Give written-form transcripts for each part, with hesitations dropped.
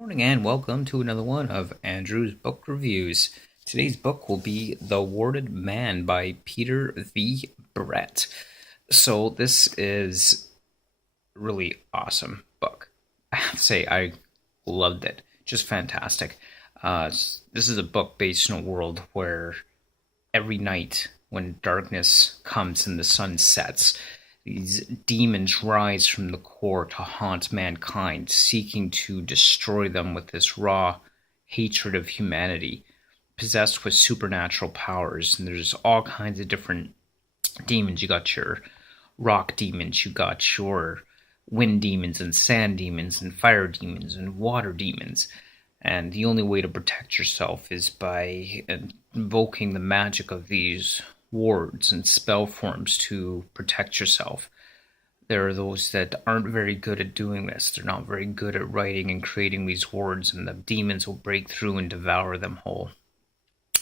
Morning and welcome to another one of Andrew's book reviews. Today's book will be The Warded Man by Peter V. Brett. So this is a really awesome book. I have to say I loved it. Just fantastic. This is a book based in a world where every night when darkness comes and the sun sets, these demons rise from the core to haunt mankind, seeking to destroy them with this raw hatred of humanity, possessed with supernatural powers. And there's all kinds of different demons. You got your rock demons, you got your wind demons, and sand demons, and fire demons, and water demons. And the only way to protect yourself is by invoking the magic of these wards and spell forms to protect yourself. There are those that aren't very good at doing this. They're not very good at writing and creating these wards, and the demons will break through and devour them whole.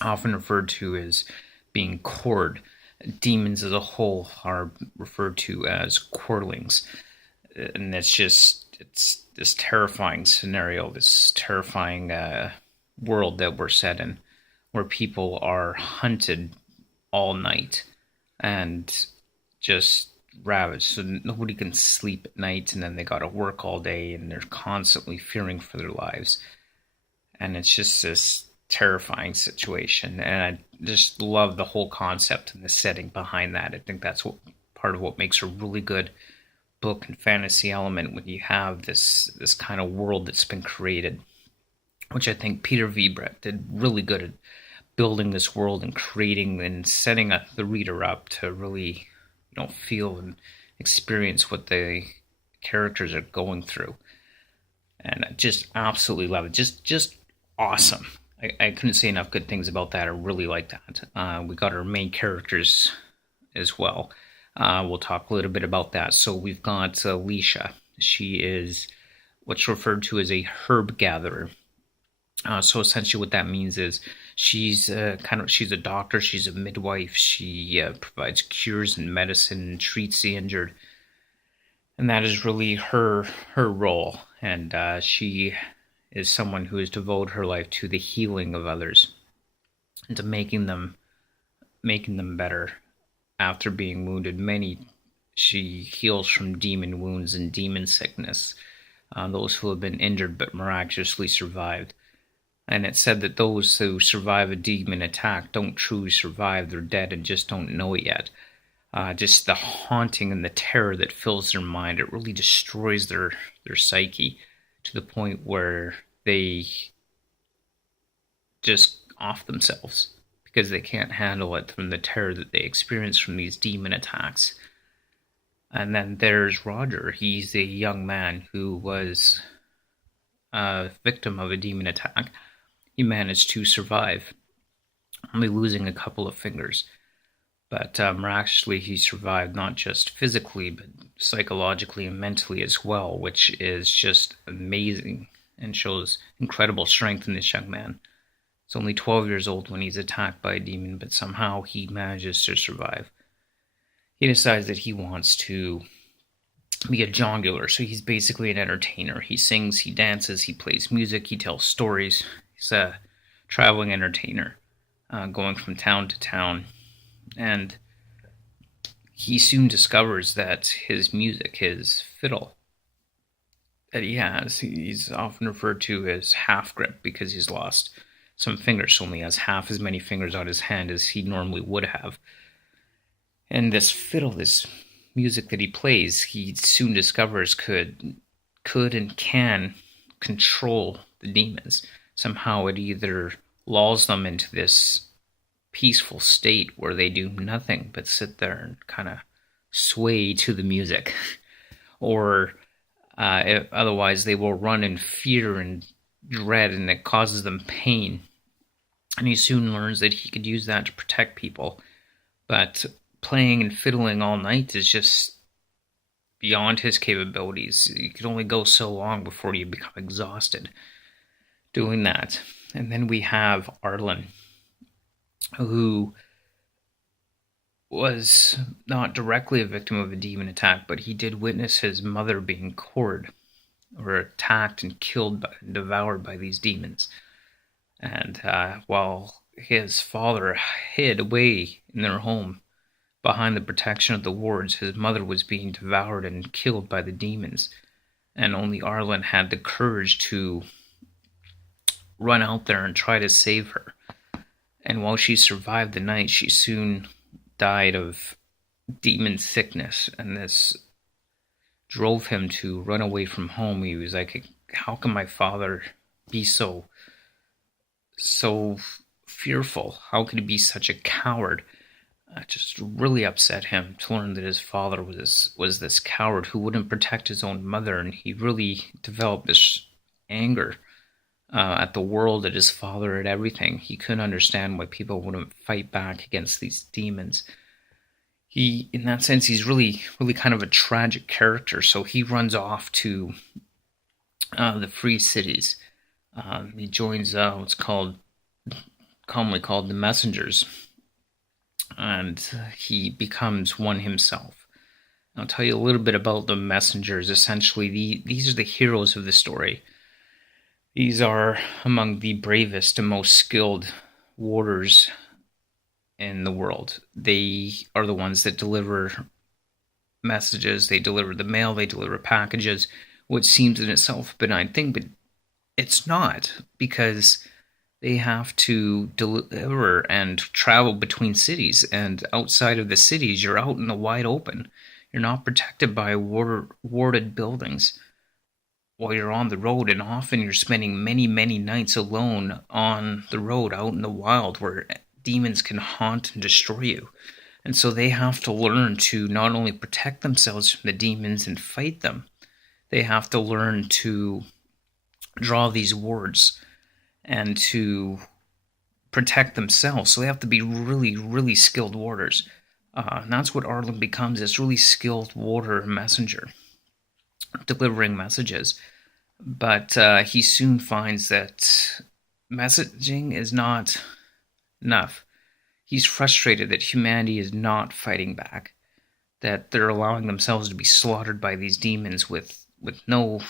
Often referred to as being cored. Demons as a whole are referred to as quarlings. And it's this terrifying scenario, this terrifying world that we're set in, where people are hunted all night and just ravaged. So nobody can sleep at night, and then they got to work all day, and they're constantly fearing for their lives. And it's just this terrifying situation. And I just love the whole concept and the setting behind that. I think that's part of what makes a really good book and fantasy element when you have this kind of world that's been created, which I think Peter V. Brett did really good at building this world and creating and setting the reader up to really, feel and experience what the characters are going through. And I just absolutely love it. Just awesome. I couldn't say enough good things about that. I really like that. We got our main characters as well. We'll talk a little bit about that. So we've got Alicia. She is what's referred to as a herb gatherer. So essentially, what that means is she's she's a doctor. She's a midwife. She provides cures and medicine and treats the injured, and that is really her role. And she is someone who has devoted her life to the healing of others and to making them better after being wounded. She heals from demon wounds and demon sickness, those who have been injured but miraculously survived. And it's said that those who survive a demon attack don't truly survive. They're dead and just don't know it yet. Just the haunting and the terror that fills their mind, it really destroys their psyche to the point where they just off themselves because they can't handle it from the terror that they experience from these demon attacks. And then there's Roger. He's a young man who was a victim of a demon attack. He managed to survive, only losing a couple of fingers. But miraculously, he survived not just physically, but psychologically and mentally as well, which is just amazing and shows incredible strength in this young man. He's only 12 years old when he's attacked by a demon, but somehow he manages to survive. He decides that he wants to be a jongleur, so he's basically an entertainer. He sings, he dances, he plays music, he tells stories. He's a traveling entertainer, going from town to town. And he soon discovers that his music, his fiddle that he has, he's often referred to as half grip because he's lost some fingers, so only has half as many fingers on his hand as he normally would have. And this fiddle, this music that he plays, he soon discovers could and can control the demons. Somehow it either lulls them into this peaceful state where they do nothing but sit there and kind of sway to the music, or otherwise they will run in fear and dread, and it causes them pain. And he soon learns that he could use that to protect people, but playing and fiddling all night is just beyond his capabilities. You could only go so long before you become exhausted doing that. And then we have Arlen, who was not directly a victim of a demon attack, but he did witness his mother being cored. were attacked and killed and devoured by these demons. And while his father hid away in their home behind the protection of the wards, his mother was being devoured and killed by the demons. And only Arlen had the courage to run out there and try to save her. And while she survived the night, she soon died of demon sickness, and this drove him to run away from home. He was like, how can my father be so fearful? How could he be such a coward? It just really upset him to learn that his father was this coward who wouldn't protect his own mother, and he really developed this anger at the world, at his father, at everything. He couldn't understand why people wouldn't fight back against these demons. He, in that sense, he's really kind of a tragic character. So he runs off to the Free Cities. He joins what's commonly called the Messengers, and he becomes one himself. I'll tell you a little bit about the Messengers. Essentially, these are the heroes of the story. These are among the bravest and most skilled warders in the world. They are the ones that deliver messages, they deliver the mail, they deliver packages, which seems in itself a benign thing, but it's not, because they have to deliver and travel between cities, and outside of the cities, you're out in the wide open. You're not protected by warded buildings while you're on the road, and often you're spending many, many nights alone on the road out in the wild where demons can haunt and destroy you. And so they have to learn to not only protect themselves from the demons and fight them, they have to learn to draw these wards and to protect themselves. So they have to be really, really skilled warders. And that's what Arlen becomes, this really skilled warder and messenger, delivering messages. But he soon finds that messaging is not enough. He's frustrated that humanity is not fighting back, that they're allowing themselves to be slaughtered by these demons with no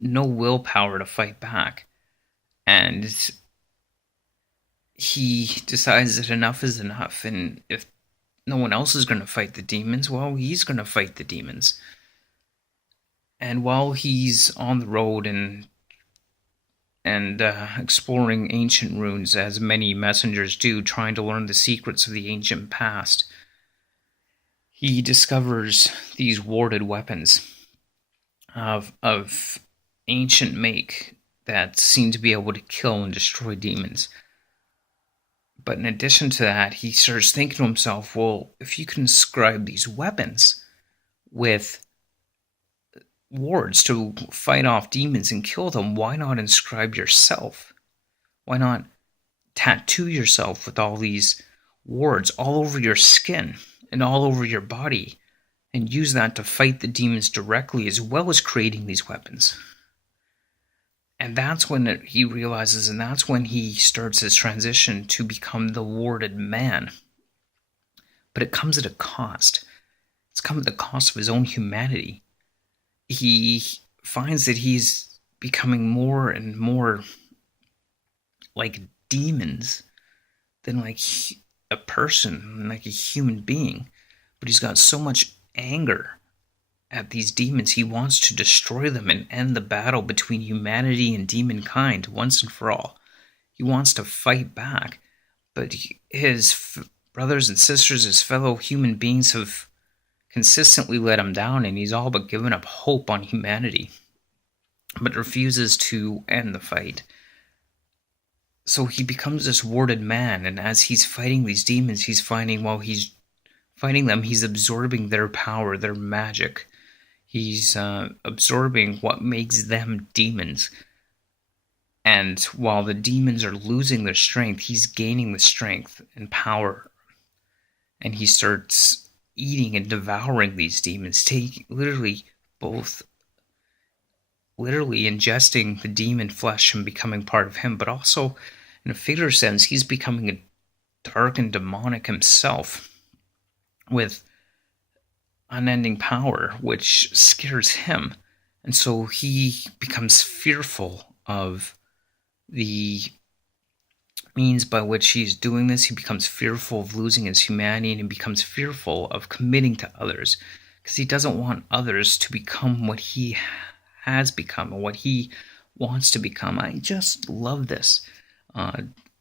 willpower to fight back. And he decides that enough is enough, and if no one else is going to fight the demons, well, he's going to fight the demons. And while he's on the road and exploring ancient ruins, as many messengers do, trying to learn the secrets of the ancient past, he discovers these warded weapons of ancient make that seem to be able to kill and destroy demons. But in addition to that, he starts thinking to himself, well, if you can inscribe these weapons with wards to fight off demons and kill them, why not inscribe yourself? Why not tattoo yourself with all these wards all over your skin and all over your body, and use that to fight the demons directly, as well as creating these weapons? And that's when he realizes, and that's when he starts his transition to become the warded man. But it comes at a cost. It's come at the cost of his own humanity. He finds that he's becoming more and more like demons than like a person, like a human being. But he's got so much anger at these demons, he wants to destroy them and end the battle between humanity and demonkind once and for all. He wants to fight back, but his brothers and sisters, his fellow human beings, have consistently let him down, and he's all but given up hope on humanity, but refuses to end the fight. So he becomes this warded man, and as he's fighting these demons, he's finding while he's fighting them, he's absorbing their power, their magic. He's absorbing what makes them demons. And while the demons are losing their strength, he's gaining the strength and power. And he starts eating and devouring these demons, literally ingesting the demon flesh and becoming part of him, but also in a figurative sense, he's becoming a dark and demonic himself with unending power, which scares him. And so he becomes fearful of the means by which he's doing this. He becomes fearful of losing his humanity, and he becomes fearful of committing to others because he doesn't want others to become what he has become and what he wants to become. I just love this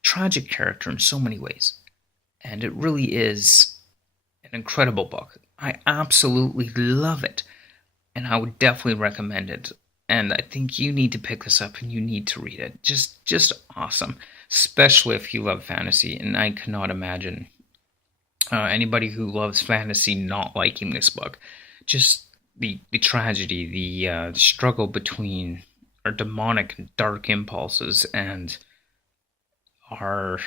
tragic character in so many ways, and it really is an incredible book. I absolutely love it, and I would definitely recommend it. And I think you need to pick this up and you need to read it. Just awesome, especially if you love fantasy. And I cannot imagine anybody who loves fantasy not liking this book. Just the tragedy, the struggle between our demonic and dark impulses and our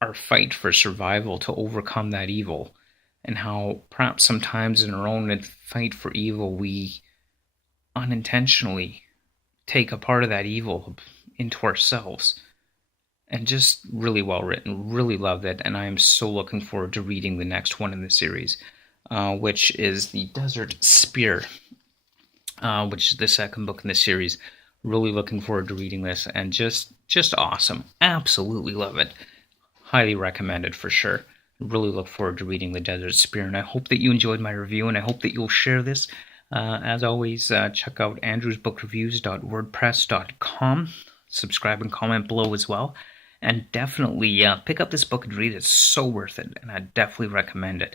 our fight for survival to overcome that evil, and how perhaps sometimes in our own fight for evil we unintentionally take a part of that evil into ourselves. And just really well written, really loved it, and I am so looking forward to reading the next one in the series, which is the Desert Spear, which is the second book in the series. Really looking forward to reading this, and just awesome. Absolutely love it. Highly recommended for sure. Really look forward to reading the Desert Spear, and I hope that you enjoyed my review, and I hope that you'll share this. As always, check out andrewsbookreviews.wordpress.com. Subscribe and comment below as well. And definitely pick up this book and read it. It's so worth it, and I definitely recommend it.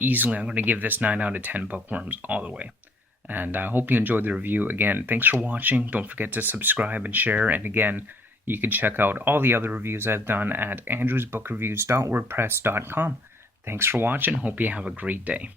Easily, I'm going to give this 9 out of 10 bookworms all the way. And I hope you enjoyed the review. Again, thanks for watching. Don't forget to subscribe and share. And again, you can check out all the other reviews I've done at andrewsbookreviews.wordpress.com. Thanks for watching. Hope you have a great day.